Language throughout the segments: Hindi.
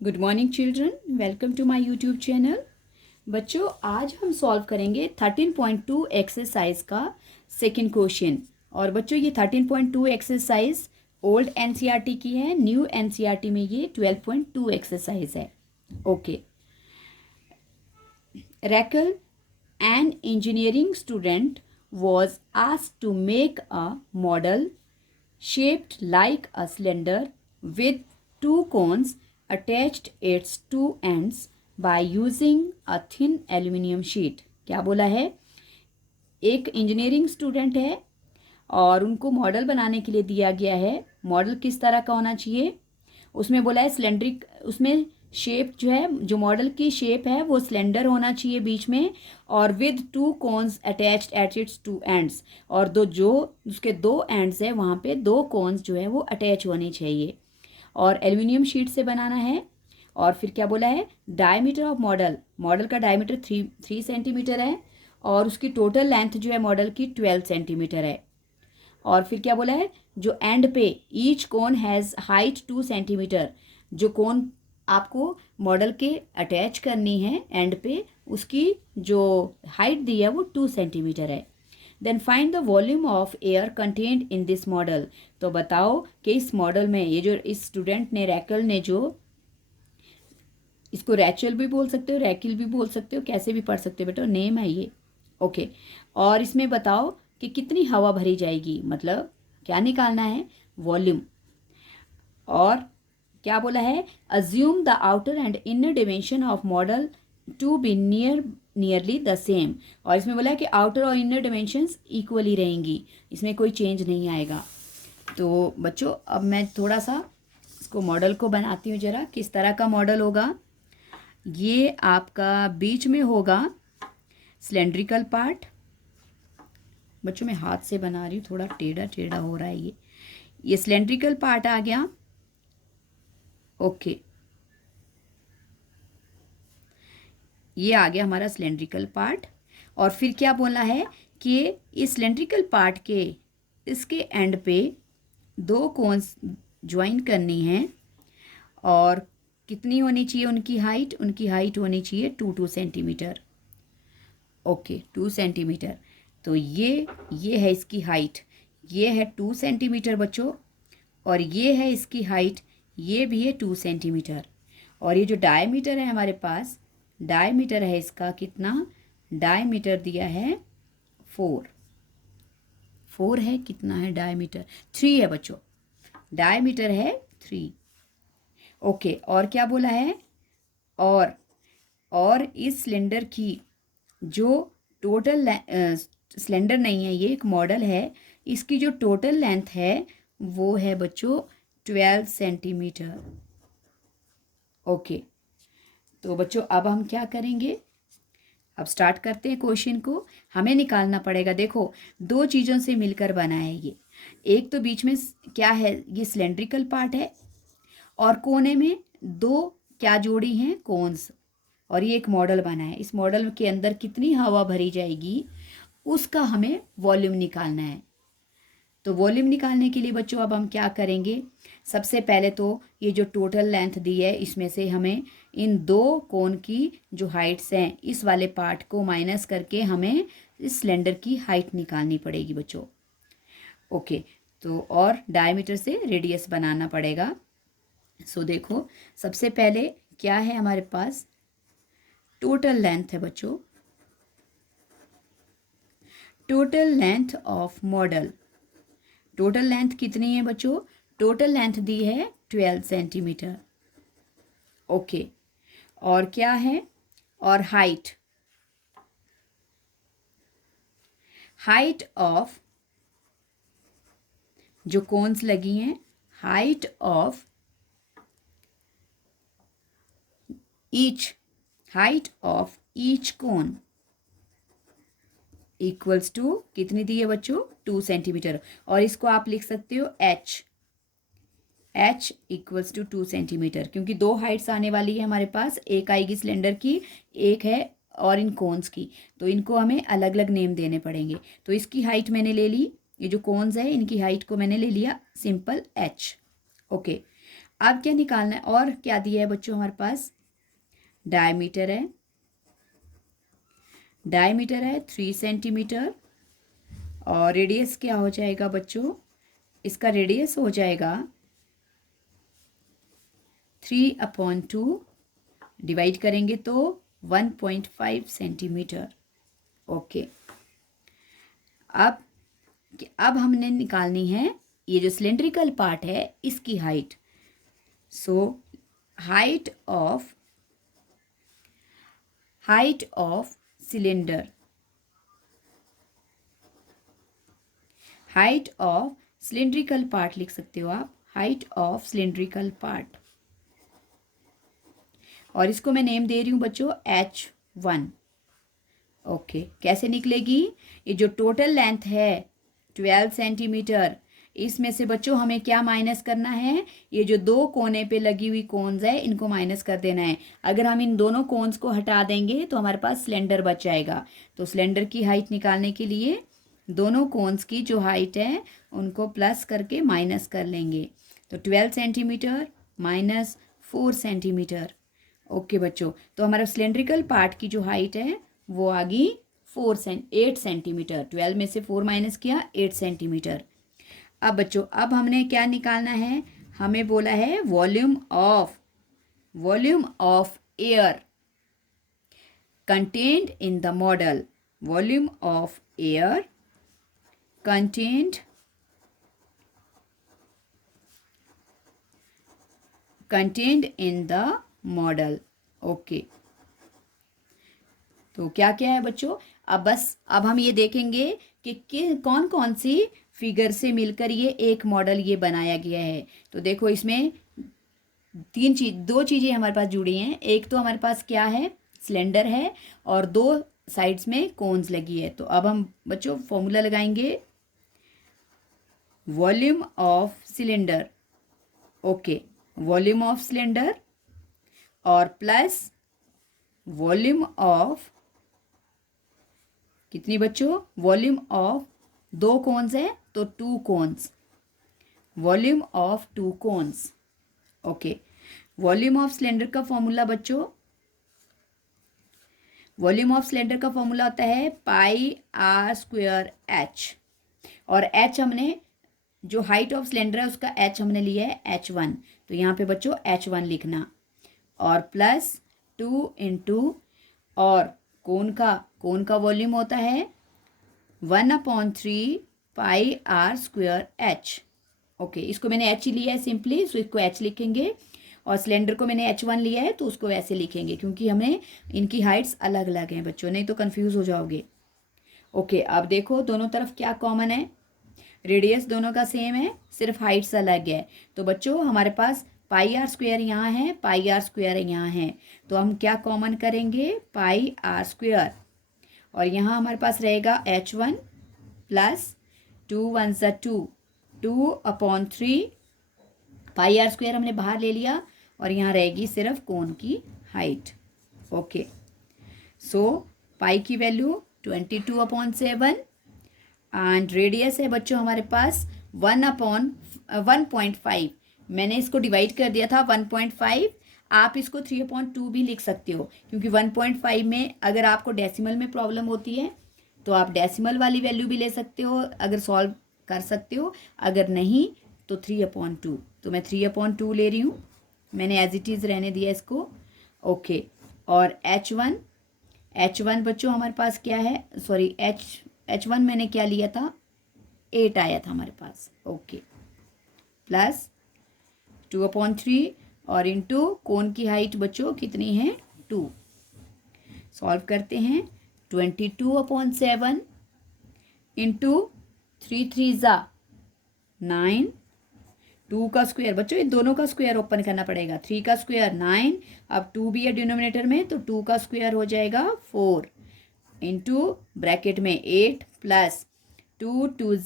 Good morning children, welcome to my YouTube channel. बच्चों, आज हम सॉल्व करेंगे 13.2 एक्सरसाइज का सेकंड क्वेश्चन। और बच्चों, ये 13.2 एक्सरसाइज ओल्ड एनसीईआरटी की है, न्यू एनसीईआरटी में ये 12.2 एक्सरसाइज है। Okay. रैकल, an engineering student, was asked to make a model shaped like a cylinder with two cones attached its two ends by using a thin aluminum sheet। क्या बोला है? एक इंजीनियरिंग स्टूडेंट है और उनको मॉडल बनाने के लिए दिया गया है। मॉडल किस तरह का होना चाहिए? उसमें बोला है सिलेंड्रिक, उसमें शेप जो है, जो मॉडल की शेप है वो सिलेंडर होना चाहिए बीच में, और with two cons attached at its two ends, और जो उसके दो एंड्स है वहाँ पे दो कोन्स जो है वो अटैच होने चाहिए, और एल्यूमिनियम शीट से बनाना है। और फिर क्या बोला है? डायमीटर ऑफ मॉडल, मॉडल का डायमीटर 3 सेंटीमीटर है, और उसकी टोटल लेंथ जो है मॉडल की 12 सेंटीमीटर है। और फिर क्या बोला है? जो एंड पे each cone has height 2 centimetre, जो कोन आपको मॉडल के अटैच करनी है एंड पे, उसकी जो हाइट दी है वो 2 सेंटीमीटर है। Then find the volume of air contained in this model. तो बताओ कि इस मॉडल में, ये जो इस स्टूडेंट ने, रैकल ने, जो इसको रैचल भी बोल सकते हो, रैकिल भी बोल सकते हो, कैसे भी पढ़ सकते हो बेटा, नेम है ये। ओके। और इसमें बताओ कि कितनी हवा भरी जाएगी, मतलब क्या निकालना है? वॉल्यूम। और क्या बोला है? Assume the outer and inner dimension of model to be nearly the same. और इसमें बोला है कि आउटर और इनर डिमेंशंस इक्वली रहेंगी, इसमें कोई चेंज नहीं आएगा। तो बच्चों, अब मैं थोड़ा सा इसको मॉडल को बनाती हूँ जरा, किस तरह का मॉडल होगा। ये आपका बीच में होगा सिलेंड्रिकल पार्ट। बच्चों, मैं हाथ से बना रही हूँ, थोड़ा टेढ़ा टेढ़ा हो रहा है ये सिलेंड्रिकल पार्ट आ गया। ओके, ये आ गया हमारा सिलेंड्रिकल पार्ट। और फिर क्या बोला है कि इस सिलेंड्रिकल पार्ट के इसके एंड पे दो कोन्स ज्वाइन करनी है, और कितनी होनी चाहिए उनकी हाइट? उनकी हाइट होनी चाहिए 2 सेंटीमीटर। Okay, 2 centimetre. तो ये है इसकी हाइट, ये है 2 सेंटीमीटर बच्चों, और ये है इसकी हाइट, ये भी है 2 सेंटीमीटर। और ये जो डायमीटर है हमारे पास, डायमीटर है इसका कितना? डायमीटर दिया है 4 है। कितना है डायमीटर? 3 है बच्चों, डायमीटर है 3। ओके। और क्या बोला है? और इस सिलेंडर की जो टोटल, सिलेंडर नहीं है, ये एक मॉडल है, इसकी जो टोटल लेंथ है वो है बच्चों 12 सेंटीमीटर। ओके। तो बच्चों, अब हम क्या करेंगे? अब स्टार्ट करते हैं क्वेश्चन को। हमें निकालना पड़ेगा, देखो दो चीज़ों से मिलकर बना है ये। एक तो बीच में क्या है? ये सिलेंड्रिकल पार्ट है, और कोने में दो क्या जोड़ी हैं? कोन्स। और ये एक मॉडल बना है, इस मॉडल के अंदर कितनी हवा भरी जाएगी उसका हमें वॉल्यूम निकालना है। तो वॉल्यूम निकालने के लिए बच्चों अब हम क्या करेंगे? सबसे पहले तो ये जो टोटल लेंथ दी है, इसमें से हमें इन दो कोन की जो हाइट्स हैं, इस वाले पार्ट को माइनस करके हमें इस सिलेंडर की हाइट निकालनी पड़ेगी बच्चों। ओके। तो और डायमीटर से रेडियस बनाना पड़ेगा। सो देखो, सबसे पहले क्या है हमारे पास? टोटल लेंथ है बच्चों, total length of model. Total length कितनी है बच्चों? टोटल लेंथ दी है 12 सेंटीमीटर। ओके। और क्या है? और हाइट, हाइट ऑफ जो कोन्स लगी हैं, height of each cone equals to कितनी दी है बच्चों? 2 सेंटीमीटर। और इसको आप लिख सकते हो एच इक्वल्स टू 2 सेंटीमीटर, क्योंकि दो हाइट्स आने वाली है हमारे पास, एक आएगी सिलेंडर की, एक है और इन कोन्स की, तो इनको हमें अलग अलग नेम देने पड़ेंगे। तो इसकी हाइट मैंने ले ली, ये जो कोन्स है इनकी हाइट को मैंने ले लिया सिंपल एच। ओके। अब क्या निकालना है, और क्या दिया है बच्चों हमारे पास, डायमीटर है, डायमीटर है 3 सेंटीमीटर, और रेडियस क्या हो जाएगा बच्चों, इसका रेडियस हो जाएगा 3/2, डिवाइड करेंगे तो 1.5 सेंटीमीटर। ओके, अब हमने निकालनी है ये जो सिलेंड्रिकल पार्ट है इसकी height. So height of cylinder, height of cylindrical part लिख सकते हो आप, हाइट ऑफ सिलेंड्रिकल पार्ट, और इसको मैं नेम दे रही हूँ बच्चों H1। ओके, कैसे निकलेगी, ये जो टोटल लेंथ है 12 सेंटीमीटर, इसमें से बच्चों हमें क्या माइनस करना है, ये जो दो कोने पे लगी हुई कोन्स है इनको माइनस कर देना है। अगर हम इन दोनों कोन्स को हटा देंगे तो हमारे पास सिलेंडर बच जाएगा। तो सिलेंडर की हाइट निकालने के लिए दोनों कोन्स की जो हाइट है उनको प्लस करके माइनस कर लेंगे। तो 12 सेंटीमीटर माइनस 4 सेंटीमीटर। ओके बच्चों, तो हमारा सिलेंड्रिकल पार्ट की जो हाइट है वो आ गई 8 सेंटीमीटर। 12 में से 4 माइनस किया, 8 सेंटीमीटर। अब बच्चों, अब हमने क्या निकालना है, हमें बोला है volume of air contained in the model, volume of air contained in the model. Okay, तो क्या क्या है बच्चों, अब हम ये देखेंगे कि कौन कौन सी फिगर से मिलकर ये एक मॉडल ये बनाया गया है। तो देखो इसमें दो चीज़ें हमारे पास जुड़ी हैं। एक तो हमारे पास क्या है, सिलेंडर है, और दो साइड्स में कोन्स लगी है। तो अब हम बच्चों फॉर्मूला लगाएंगे, volume of cylinder, okay, volume of cylinder और प्लस वॉल्यूम ऑफ कितनी बच्चों, वॉल्यूम ऑफ दो कोन्स है तो 2 cones, volume of 2 cones. Okay, volume of cylinder का फॉर्मूला बच्चों, वॉल्यूम ऑफ सिलेंडर का फॉर्मूला होता है πr²h, और h हमने जो हाइट ऑफ सिलेंडर है उसका h हमने लिया है H1, तो यहाँ पे बच्चों H1 लिखना, और प्लस 2 इंटू, और कोन का वॉल्यूम होता है 1/3 πr²h। ओके, इसको मैंने h लिया है सिंपली, सो इसको h लिखेंगे, और सिलेंडर को मैंने H1 लिया है तो उसको वैसे लिखेंगे, क्योंकि हमें इनकी हाइट्स अलग अलग हैं बच्चों, नहीं तो कंफ्यूज हो जाओगे। ओके, अब देखो दोनों तरफ क्या कॉमन है, रेडियस दोनों का सेम है, सिर्फ हाइट्स अलग है। तो बच्चों हमारे पास πr² यहाँ है, πr² यहाँ है, तो हम क्या कॉमन करेंगे, πr², और यहाँ हमारे पास रहेगा H1 प्लस 2 1 2, 2/3 πr² हमने बाहर ले लिया, और यहाँ रहेगी सिर्फ कोन की हाइट। ओके, सो पाई की वैल्यू 22/7, एंड रेडियस है बच्चों हमारे पास 1/1.5, मैंने इसको डिवाइड कर दिया था 1.5, आप इसको 3/2 भी लिख सकते हो, क्योंकि 1.5 में अगर आपको डेसिमल में प्रॉब्लम होती है तो आप डेसिमल वाली वैल्यू भी ले सकते हो, अगर सॉल्व कर सकते हो, अगर नहीं तो 3/2। तो मैं 3/2 ले रही हूँ, मैंने एज इट इज़ रहने दिया इसको। ओके, और H1 बच्चों हमारे पास क्या है, सॉरी H1 मैंने क्या लिया था, 8 आया था हमारे पास। ओके, प्लस 2/3, और इंटू कोन की हाइट बच्चों कितनी है, 2। सॉल्व करते हैं, 22/7 इंटू 3 3 9, 2 का स्क्वायर बच्चों, ये दोनों का स्क्वायर ओपन करना पड़ेगा, 3 का स्क्वायर 9, अब 2 भी है डिनोमिनेटर में तो 2 का स्क्वायर हो जाएगा 4, इंटू ब्रैकेट में 8 प्लस 2 2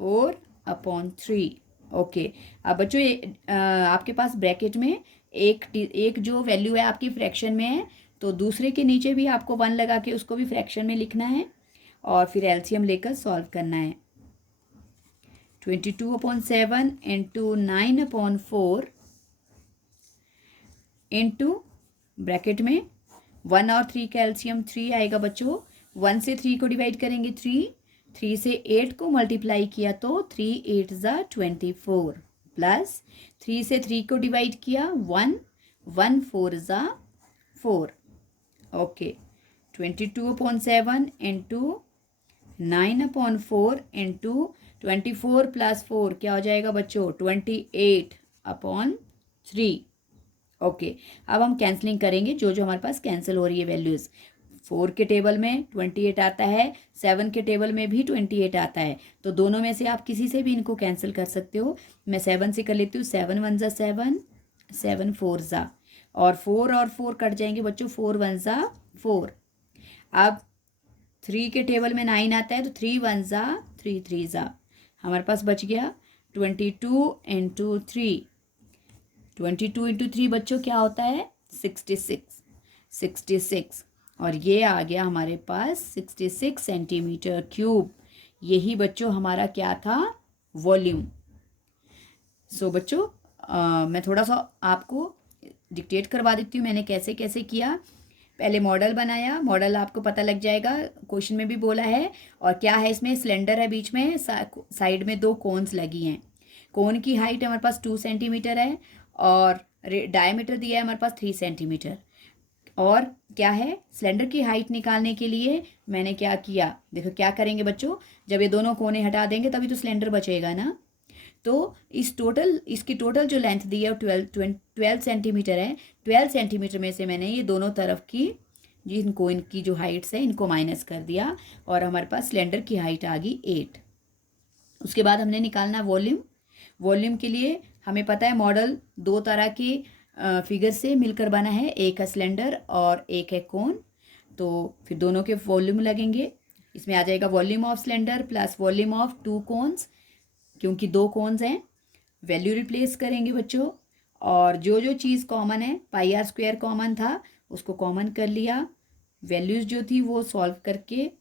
4/3। ओके, अब बच्चों ये आपके पास ब्रैकेट में एक जो वैल्यू है आपकी फ्रैक्शन में है, तो दूसरे के नीचे भी आपको 1 लगा के उसको भी फ्रैक्शन में लिखना है, और फिर एलसीएम लेकर सॉल्व करना है। 22/7 इंटू 9/4 इंटू ब्रैकेट में 1 और 3 का एलसीएम 3 आएगा बच्चों। 1 से 3 को डिवाइड करेंगे 3 से 8 को मल्टीप्लाई किया तो 3 8 ज़ा 24 प्लस 3 से 3 को डिवाइड किया 1 1 4 ज़ा 4 ओके 22/7 इंटू 9/4 इंटू 24 प्लस 4 क्या हो जाएगा बच्चों 28/3 ओके। अब हम कैंसलिंग करेंगे जो जो हमारे पास कैंसिल हो रही है वैल्यूज़। 4 के टेबल में 28 आता है, 7 के टेबल में भी 28 आता है, तो दोनों में से आप किसी से भी इनको कैंसिल कर सकते हो। मैं 7 से कर लेती हूँ, 7 1 ज़ा 7 7 4 ज़ा और 4 कट जाएंगे बच्चों, 4 1 ज़ा 4। अब 3 के टेबल में 9 आता है तो 3 1 ज़ा 3 3 ज़ा हमारे पास बच गया 22 इंटू 3। 22 इंटू 3 बच्चों क्या होता है 66 और ये आ गया हमारे पास 66 सेंटीमीटर क्यूब। यही बच्चों हमारा क्या था वॉल्यूम। सो बच्चों मैं थोड़ा सा आपको डिक्टेट करवा देती हूँ मैंने कैसे कैसे किया। पहले मॉडल बनाया, मॉडल आपको पता लग जाएगा, क्वेश्चन में भी बोला है। और क्या है इसमें सिलेंडर है, बीच में साइड में 2 कोन्स लगी हैं। कोन की हाइट हमारे पास 2 सेंटीमीटर है और डायमीटर दिया है हमारे पास 3 सेंटीमीटर। और क्या है सिलेंडर की हाइट निकालने के लिए मैंने क्या किया, देखो क्या करेंगे बच्चों, जब ये दोनों कोने हटा देंगे तभी तो सिलेंडर बचेगा ना। तो इसकी टोटल जो लेंथ दी है 12 सेंटीमीटर है। 12 सेंटीमीटर में से मैंने ये दोनों तरफ की जिनको इनकी जो हाइट्स है इनको माइनस कर दिया और हमारे पास सिलेंडर की हाइट आ गई 8। उसके बाद हमने निकालना वॉल्यूम। वॉल्यूम के लिए हमें पता है मॉडल 2 तरह के फिगर से मिलकर बना है, एक है सिलेंडर और एक है कोन। तो फिर दोनों के वॉल्यूम लगेंगे। इसमें आ जाएगा volume of cylinder plus volume of 2 cones, क्योंकि 2 कोन्स हैं। वैल्यू रिप्लेस करेंगे बच्चों और जो जो चीज़ कॉमन है, पाई आर स्क्वायर कॉमन था उसको कॉमन कर लिया। वैल्यूज़ जो थी वो सॉल्व करके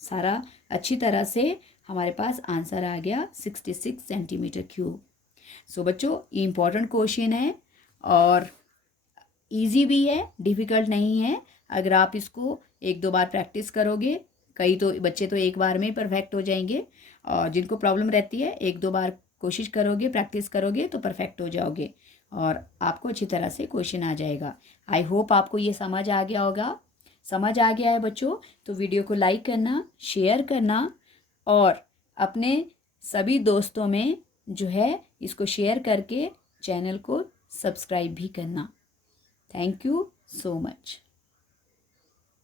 सारा अच्छी तरह से हमारे पास आंसर आ गया 66 सेंटीमीटर क्यूब। सो बच्चों ये इम्पॉर्टेंट क्वेश्चन है और इजी भी है, डिफ़िकल्ट नहीं है। अगर आप इसको 1-2 बार प्रैक्टिस करोगे, कई तो बच्चे तो एक बार में ही परफेक्ट हो जाएंगे, और जिनको प्रॉब्लम रहती है 1-2 बार कोशिश करोगे, प्रैक्टिस करोगे तो परफेक्ट हो जाओगे और आपको अच्छी तरह से क्वेश्चन आ जाएगा। आई होप आपको ये समझ आ गया होगा। समझ आ गया है बच्चों तो वीडियो को लाइक करना, शेयर करना और अपने सभी दोस्तों में जो है इसको शेयर करके चैनल को सब्सक्राइब भी करना। Thank you so much.